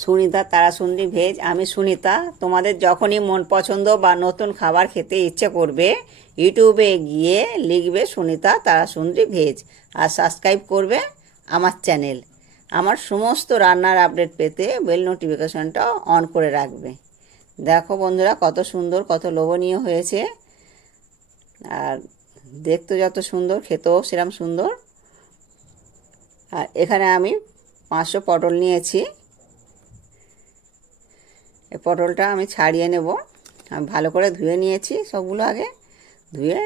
Sunita তারাসুন্দি veg, আমি সুনিতা। তোমাদের যখনই মন পছন্দ বা নতুন খাবার খেতে ইচ্ছে করবে, ইউটিউবে গিয়ে লিখবে সুনিতা তারাসুন্দি ভেজ আর সাবস্ক্রাইব করবে আমার চ্যানেল আমার সমস্ত রান্নার আপডেট পেতে বেল নোটিফিকেশনটা অন করে রাখবে। দেখো বন্ধুরা, কত সুন্দর, কত লোভনীয় হয়েছে। আর দেখতে যত সুন্দর, খেতেও সেরকম সুন্দর। আর এখানে আমি পাঁচশো পটল নিয়েছি। এই পটলটা আমি ছাড়িয়ে নেব। আমি ভালো করে ধুয়ে নিয়েছি সবগুলো আগে। ধুয়ে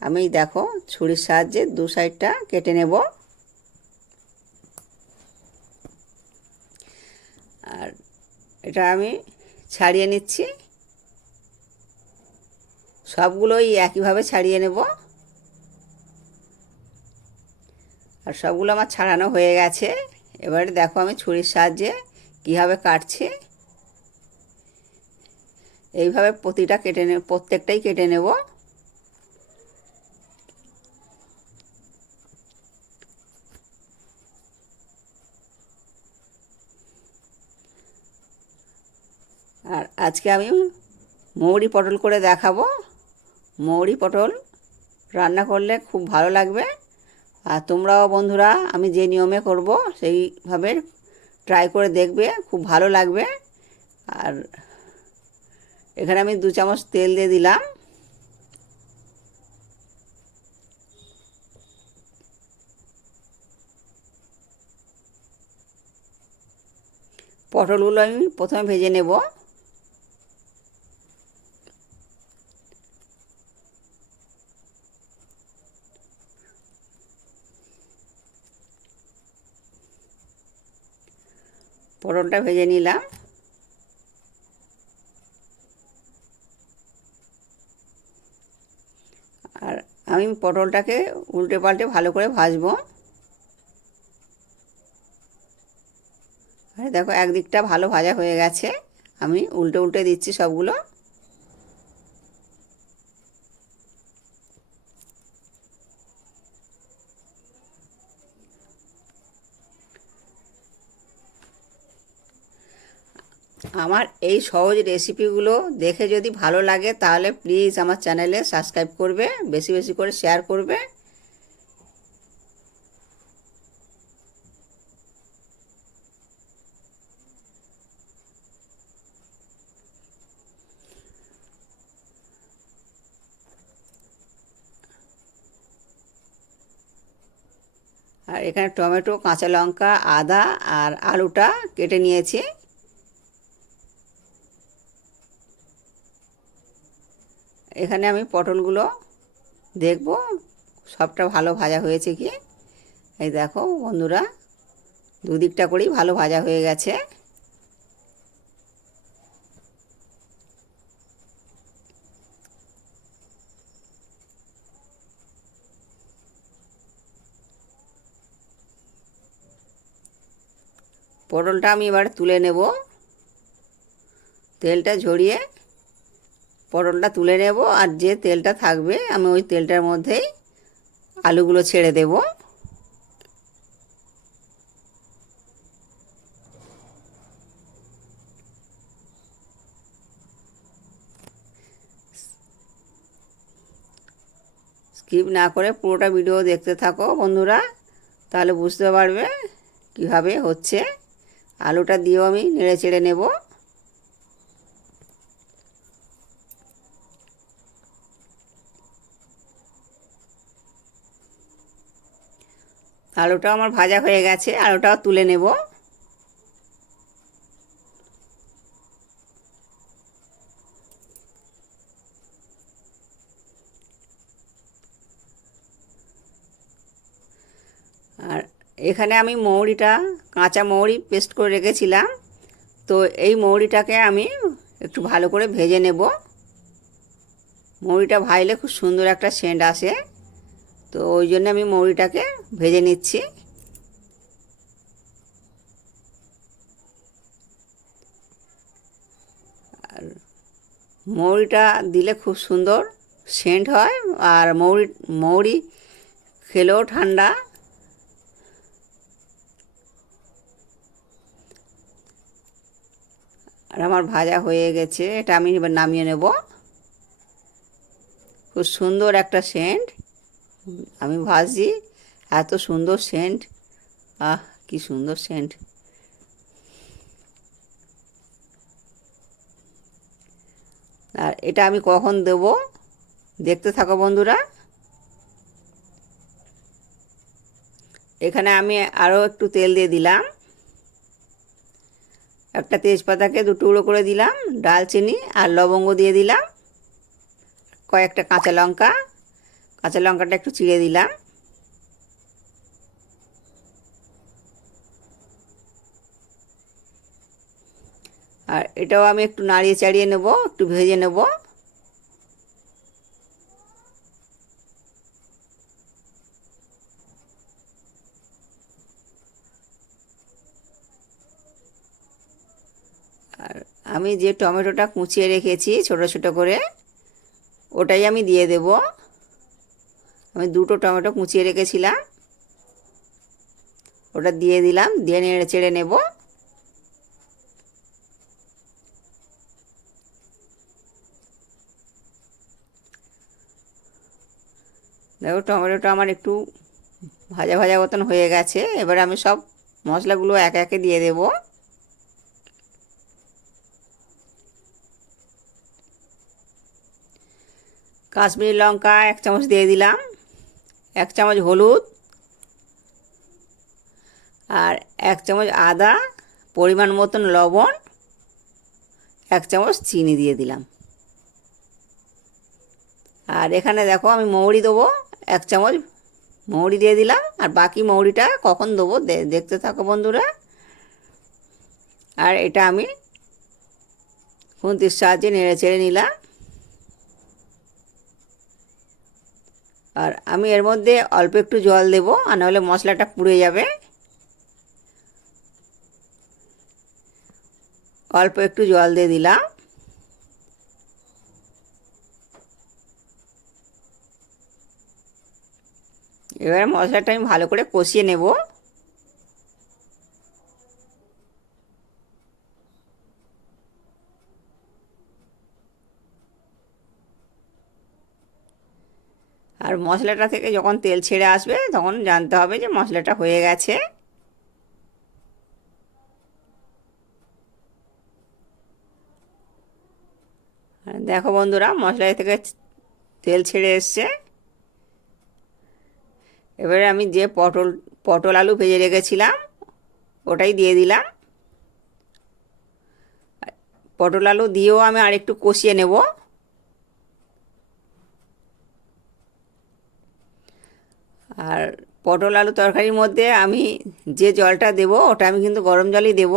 আমি দেখো ছুরির সাহায্যে দু সাইডটা কেটে নেব। আর এটা আমি ছাড়িয়ে নিচ্ছি। সবগুলোই একইভাবে ছাড়িয়ে নেব। আর সবগুলো আমার ছাড়ানো হয়ে গেছে। এবারে দেখো আমি ছুরির সাহায্যে কীভাবে কাটছি। এইভাবে প্রতিটা কেটে নে, প্রত্যেকটাই কেটে নেব। আর আজকে আমি মৌরি পটল করে দেখাবো। মৌরি পটল রান্না করলে খুব ভালো লাগবে। আর তোমরাও বন্ধুরা, আমি যে নিয়মে করব, সেইভাবে ট্রাই করে দেখবে, খুব ভালো লাগবে। আর এখানে আমি দু চামচ তেল দিয়ে দিলাম। পটলগুলো আমি প্রথমে ভেজে নেব। পটলটা ভেজে নিলাম আর আমি পটলটাকে উল্টে পাল্টে ভালো করে ভাজবো। আরে দেখো, একদিকটা ভালো ভাজা হয়ে গেছে। আমি উল্টে উল্টে দিচ্ছি সবগুলো। আমার এই সহজ রেসিপিগুলো দেখে যদি ভালো লাগে, তাহলে প্লিজ আমার চ্যানেলে সাবস্ক্রাইব করবে, বেশি বেশি করে শেয়ার করবে। আর এখানে টমেটো, কাঁচা লঙ্কা, আদা আর আলুটা কেটে নিয়েছি। এখানে আমি পটলগুলো দেখব। সবটা ভালো ভাজা হয়েছে কি? এই দেখো বন্ধুরা, দুদিকটা করেই ভালো ভাজা হয়ে গেছে। পটলটা আমি এবার তুলে নেব। তেলটা ঝরিয়ে পটলটা তুলে নেব আর যে তেলটা থাকবে, আমি ওই তেলটার মধ্যেই আলুগুলো ছেড়ে দেব। স্কিপ না করে পুরোটা ভিডিও দেখতে থাকো বন্ধুরা, তাহলে বুঝতে পারবে কীভাবে হচ্ছে। আলুটা দিয়েও আমি নেড়ে চেড়ে নেব। আলুটাও আমার ভাজা হয়ে গেছে, আলুটাও তুলে নেব। আর এখানে আমি মৌরিটা, কাঁচা মৌরি পেস্ট করে রেখেছিলাম, তো এই মৌরিটাকে আমি একটু ভালো করে ভেজে নেব। মৌরিটা ভাজলে খুব সুন্দর একটা সেন্ট আসে। তো ওই জন্য আমি মৌরিটাকে ভেজে নিচ্ছি। আর মৌরিটা দিলে খুব সুন্দর সেন্ট হয় আর মৌরি মৌরি খেলেও ঠান্ডা। আর আমার ভাজা হয়ে গেছে, এটা আমি এবার নামিয়ে নেব। খুব সুন্দর একটা সেন্ট। আমি ভাজছি এত সুন্দর সেন্ট। আহ, কি সুন্দর সেন্ট। আর এটা আমি কখন দেব? দেখতে থাকো বন্ধুরা। এখানে আমি আরও একটু তেল দিয়ে দিলাম। একটা তেজপাতাকে দু টুকরো করে দিলাম, ডালচিনি আর লবঙ্গ দিয়ে দিলাম, কয়েকটা কাঁচা লঙ্কা। কাঁচা লঙ্কাটা একটু চিড়ে দিলাম। আর এটাও আমি একটু নাড়িয়ে চাড়িয়ে নেব, একটু ভেজে নেব। আর আমি যে টমেটোটা কুচিয়ে রেখেছি ছোট ছোট করে, ওটাই আমি দিয়ে দেব। আমি দুটো টমেটো কুচিয়ে রেখেছিলাম। ওটা দিয়ে দিলাম, দিয়ে নেড়ে চেড়ে নেব। দেখো টমেটোটা আমার একটু ভাজা ভাজা মতন হয়ে গেছে। এবার আমি সব মশলাগুলো একে একে দিয়ে দেবো। কাশ্মীরি লঙ্কা এক চামচ দিয়ে দিলাম। এক চামচ হলুদ আর এক চামচ আদা, পরিমাণ মতন লবণ, এক চামচ চিনি দিয়ে দিলাম। আর এখানে দেখো আমি মৌরি দেবো, এক চামচ মৌরি দিয়ে দিলাম। আর বাকি মৌরিটা কখন দেবো দেখতে থাকো বন্ধুরা। আর এটা আমি খুন্তির সাহায্যে নেড়ে ছেড়ে নিলাম। আর আমি এর মধ্যে অল্প একটু জল দেবো, আর নাহলে মশলাটা পুড়ে যাবে। অল্প একটু জল দিয়ে দিলাম। এবার মশলাটা আমি ভালো করে কষিয়ে নেব। আর মশলাটা থেকে যখন তেল ছেড়ে আসবে, তখন জানতে হবে যে মশলাটা হয়ে গেছে। দেখো বন্ধুরা, মশলা থেকে তেল ছেড়ে এসছে। এবারে আমি যে পটল পটল আলু ভেজে রেখেছিলাম, ওটাই দিয়ে দিলাম। পটল আলু দিয়েও আমি আরেকটু কষিয়ে নেব। আর পটল আলু তরকারির মধ্যে আমি যে জলটা দেব, ওটা আমি কিন্তু গরম জলই দেব।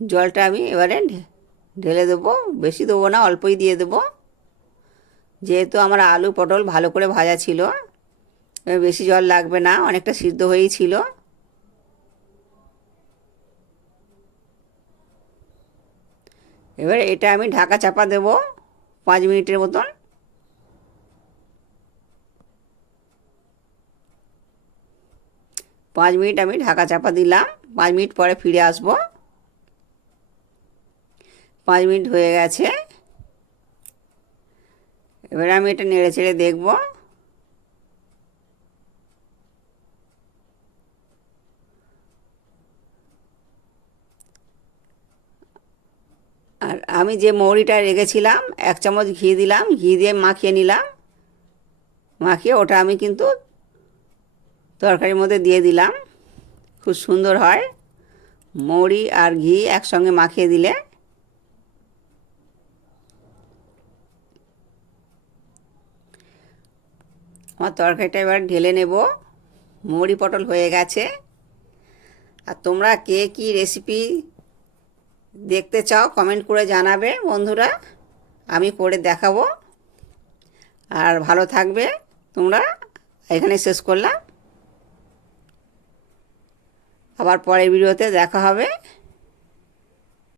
জলটা আমি এবারে ঢেলে দেবো, বেশি দেবো না, অল্পই দিয়ে দেবো। যেহেতু আমার আলু পটল ভালো করে ভাজা ছিল বেশি জল লাগবে না, অনেকটা সিদ্ধ হয়েই ছিল। এবার এটা আমি ঢাকা চাপা দেব পাঁচ মিনিটের মতন। পাঁচ মিনিট আমি ঢাকা চাপা দিলাম। পাঁচ মিনিট পরে ফিরে আসব। পাঁচ মিনিট হয়ে গেছে। এবার আমি এটা নেড়ে চেড়ে দেখব আর আমি যে মৌরিটা রেখেছিলাম, এক চামচ ঘি দিলাম, ঘি দিয়ে মাখিয়ে নিলাম। মাখিয়ে ওটা আমি কিন্তু তরকারির মধ্যে দিয়ে দিলাম। খুব সুন্দর হয়। মৌরি আর ঘি একসঙ্গে মাখিয়ে দিলে। আমার তরকারিটা এবার ঢেলে নেব। মৌরি পটল হয়ে গেছে। আর তোমরা কে কী রেসিপি দেখতে চাও কমেন্ট করে জানাবে বন্ধুরা। আমি করে দেখাবো। আর ভালো থাকবে তোমরা। এখানে শেষ করলাম। আবার পরের ভিডিওতে দেখা হবে।